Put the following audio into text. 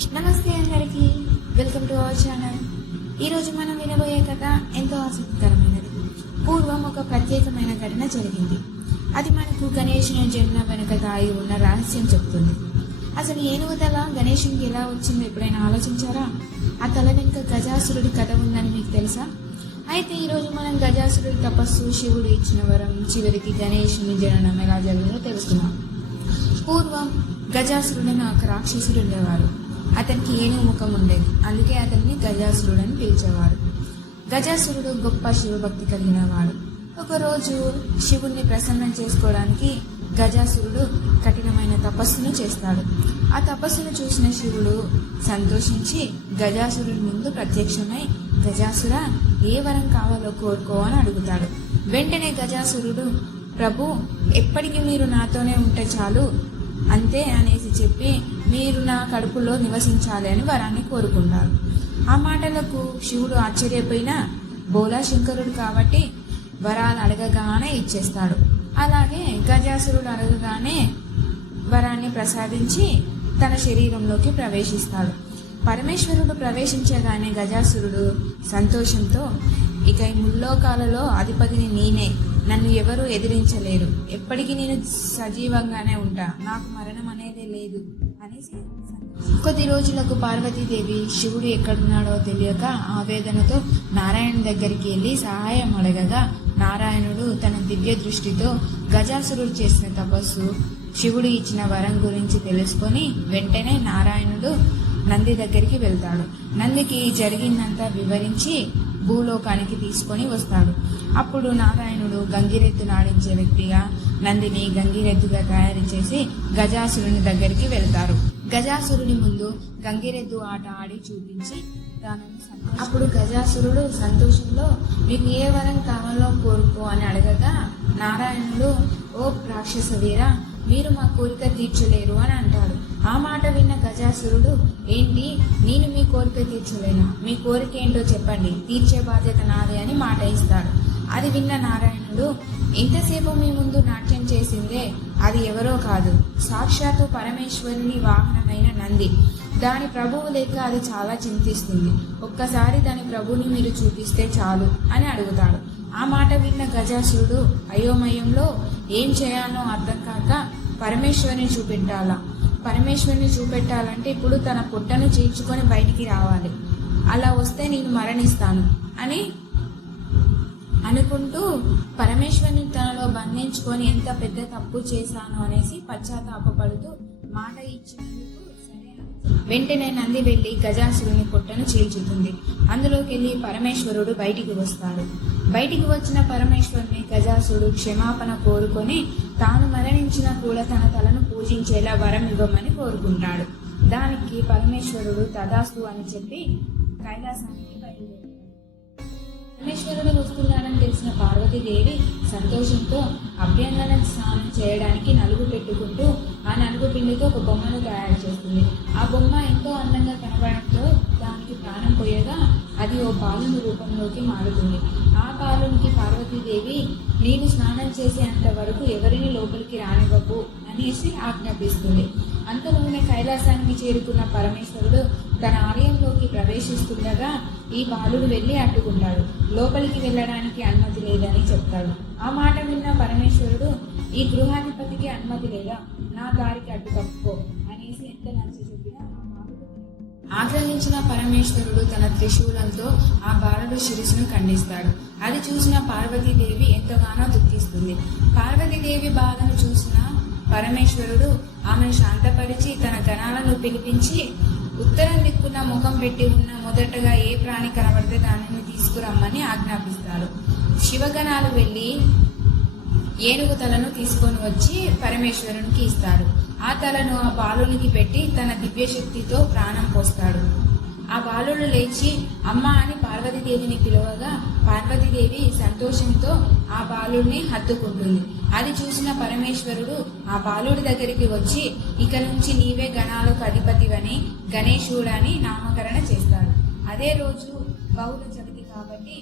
నమస్తే అందరికీ. Welcome to our channel. ఈరోజు మనం వినబోయే కథ ఎంతో ఆసక్తికరమైనది. పూర్వం ఒక ప్రత్యేకమైన ఘటన జరిగింది. అది మనకు గణేషుని జన్మ వెనుక దాగి ఉన్న రహస్యం చెప్తుంది. అసలు ఏనుగు తల గణేషునికి ఎలా వచ్చిందో ఎప్పుడైనా ఆలోచించారా? ఆ తల వెనుక గజాసురుడి కథ ఉందని మీకు తెలుసా? అయితే ఈరోజు మనం గజాసురుడి తపస్సు శివుడు ఇచ్చిన వరం చివరికి గణేషుని జననం ఎలా జరిగిందో తెలుసుకున్నాం పూర్వం గజాసురుడని ఒక రాక్షసుడు ఉండేవారు అతనికి ఏనుగు ముఖం ఉండేది. అందుకే అతన్ని గజాసురుడు అని పిలిచేవాడు గజాసురుడు గొప్ప శివభక్తి కలిగిన వాడు. ఒకరోజు శివుణ్ణి ప్రసన్నం చేసుకోవడానికి గజాసురుడు కఠినమైన తపస్సును చేస్తాడు. ఆ తపస్సును చూసిన శివుడు సంతోషించి గజాసురుడి ముందు ప్రత్యక్షమై గజాసుర ఏ వరం కావాలో కోరుకో అని అడుగుతాడు. వెంటనే గజాసురుడు ప్రభు ఎప్పటికీ మీరు నాతోనే ఉంటే చాలు. అంతే అనేసి చెప్పి మీరు నా కడుపులో నివసించాలి అని వరాన్ని కోరుకున్నారు. ఆ మాటలకు శివుడు ఆశ్చర్యపోయినా బోలా శంకరుడు కాబట్టి వరాలు అడగగానే ఇచ్చేస్తాడు. అలాగే గజాసురుడు అడగగానే వరాన్ని ప్రసాదించి తన శరీరంలోకి ప్రవేశిస్తాడు. పరమేశ్వరుడు ప్రవేశించగానే గజాసురుడు సంతోషంతో ఇక ఈ ముల్లోకాలలో అధిపతిని నేనే. నన్ను ఎవరు ఎదిరించలేరు. ఎప్పటికీ నేను సజీవంగానే ఉంటా. నాకు మరణం అనేది లేదు అనేసి కొద్ది రోజులకు పార్వతీదేవి శివుడు ఎక్కడున్నాడో తెలియక ఆవేదనతో నారాయణ దగ్గరికి వెళ్ళి సహాయం అడగగా నారాయణుడు తన దివ్య దృష్టితో గజాసురుడు చేసిన తపస్సు శివుడు ఇచ్చిన వరం గురించి తెలుసుకొని వెంటనే నారాయణుడు నంది దగ్గరికి వెళ్తాడు. నందికి జరిగిందంతా వివరించి భూలోకానికి తీసుకొని వస్తాడు. అప్పుడు నారాయణుడు గంగిరెద్దు ఆడించే వ్యక్తిగా నందిని గంగిరెద్దుగా తయారు చేసి గజాసురుని దగ్గరికి వెళ్తారు. గజాసురుని ముందు గంగిరెద్దు ఆట ఆడి చూపించి దానిని అప్పుడు గజాసురుడు సంతోషంలో మీకు ఏ వరం కావాలో కోరుకో అని అడగగా నారాయణుడు ఓ రాక్షస వీర మీరు మా కోరిక తీర్చలేరు అని అంటాడు. ఆ మాట విన్న గజాసురుడు ఏంటి? నేను మీ కోరిక తీర్చలేనా? మీ కోరిక ఏంటో చెప్పండి. తీర్చే బాధ్యత నాదే అని మాట ఇస్తాడు. అది విన్న నారాయణుడు ఇంతసేపు మీ ముందు నాట్యం చేసిందే అది ఎవరో కాదు. సాక్షాత్తు పరమేశ్వరుని వాహనమైన నంది. దాని ప్రభువు లేక అది చాలా చింతిస్తుంది. ఒక్కసారి దాని ప్రభుని మీరు చూపిస్తే చాలు అని అడుగుతాడు. ఆ మాట విన్న గజాసురుడు అయోమయంలో ఏం చేయాలో అర్థం కాక పరమేశ్వరిని చూపెట్టాలా. పరమేశ్వరుని చూపెట్టాలంటే ఇప్పుడు తన పుట్టను చీల్చుకొని బయటికి రావాలి. అలా వస్తే నేను మరణిస్తాను అని అనుకుంటూ పరమేశ్వరుని తనలో బంధించుకొని ఎంత పెద్ద తప్పు చేశాను అనేసి పశ్చాత్తాపడుతూ మాట ఇచ్చినందుకు వెంటనే నంది వెళ్ళి గజాసురుని పొట్టను చీల్చుతుంది. అందులోకి వెళ్ళి పరమేశ్వరుడు బయటికి వస్తాడు. బయటికి వచ్చిన పరమేశ్వరుని గజాసురుడు క్షమాపణ కోరుకొని తాను మరణించినా కూడా తన తలను పూజించేలా వరం ఇవ్వమని కోరుకుంటాడు. దానికి పరమేశ్వరుడు తదాస్తు అని చెప్పి కైలాసానికి బయలుదేరాడు. పరమేశ్వరుడు వస్తున్నాడని తెలిసిన పార్వతీదేవి సంతోషంతో అభ్యంగన స్నానం చేయడానికి నలుగు పెట్టుకుంటూ ఆ నలుగు పిండితో ఒక బొమ్మను తయారు చేస్తుంది. ఆ బొమ్మ ఎంతో అందంగా కనబడంతో దానికి ప్రాణం పోయగా అది ఓ బాలుని రూపంలోకి మారుతుంది. ఆ బాలునికి పార్వతీదేవి నేను స్నానం చేసేంత వరకు ఎవరిని లోపలికి రానివ్వకు అనేసి ఆజ్ఞాపిస్తుంది. అంతలోనే కైలాసానికి చేరుకున్న పరమేశ్వరుడు తన ఆలయంలోకి ప్రవేశిస్తుండగా ఈ బాలుడు వెళ్ళి అడ్డుకుంటాడు. లోపలికి వెళ్ళడానికి అనుమతి లేదని చెప్తాడు. ఆ మాట విన్న పరమేశ్వరుడు ఈ గృహాధిపతికి అనుమతి లేదా? నా దారికి అడ్డు తప్పుకో అనేసి ఎంత నచ్చి చెప్పినా ఆగ్రహించిన పరమేశ్వరుడు తన త్రిశూలంతో ఆ బాలుడు శిరస్సును ఖండిస్తాడు. అది చూసిన పార్వతీదేవి ఎంతగానో దుఃఖిస్తుంది. పార్వతీదేవి బాధను చూసిన పరమేశ్వరుడు ఆమెను శాంతపరిచి తన గణాలను పిలిపించి ఉత్తరం దిక్కున ముఖం పెట్టి ఉన్న మొదటగా ఏ ప్రాణి కనబడితే దానిని తీసుకురమ్మని ఆజ్ఞాపిస్తారు. శివగణాలు వెళ్ళి ఏనుగు తలను తీసుకొని వచ్చి పరమేశ్వరునికి ఇస్తారు. ఆ తలను ఆ బాలునికి పెట్టి తన దివ్యశక్తితో ప్రాణం పోస్తాడు. ఆ బాలుడు లేచి అమ్మ అని పార్వతీదేవిని పిలవగా పార్వతీదేవి సంతోషంతో ఆ బాలుడిని హత్తుకుంటుంది. అది చూసిన పరమేశ్వరుడు ఆ బాలుడి దగ్గరికి వచ్చి ఇక నుంచి నీవే గణాలకు అధిపతివని గణేశుడని నామకరణ చేస్తాడు. అదే రోజు బహుళ చవితి కాబట్టి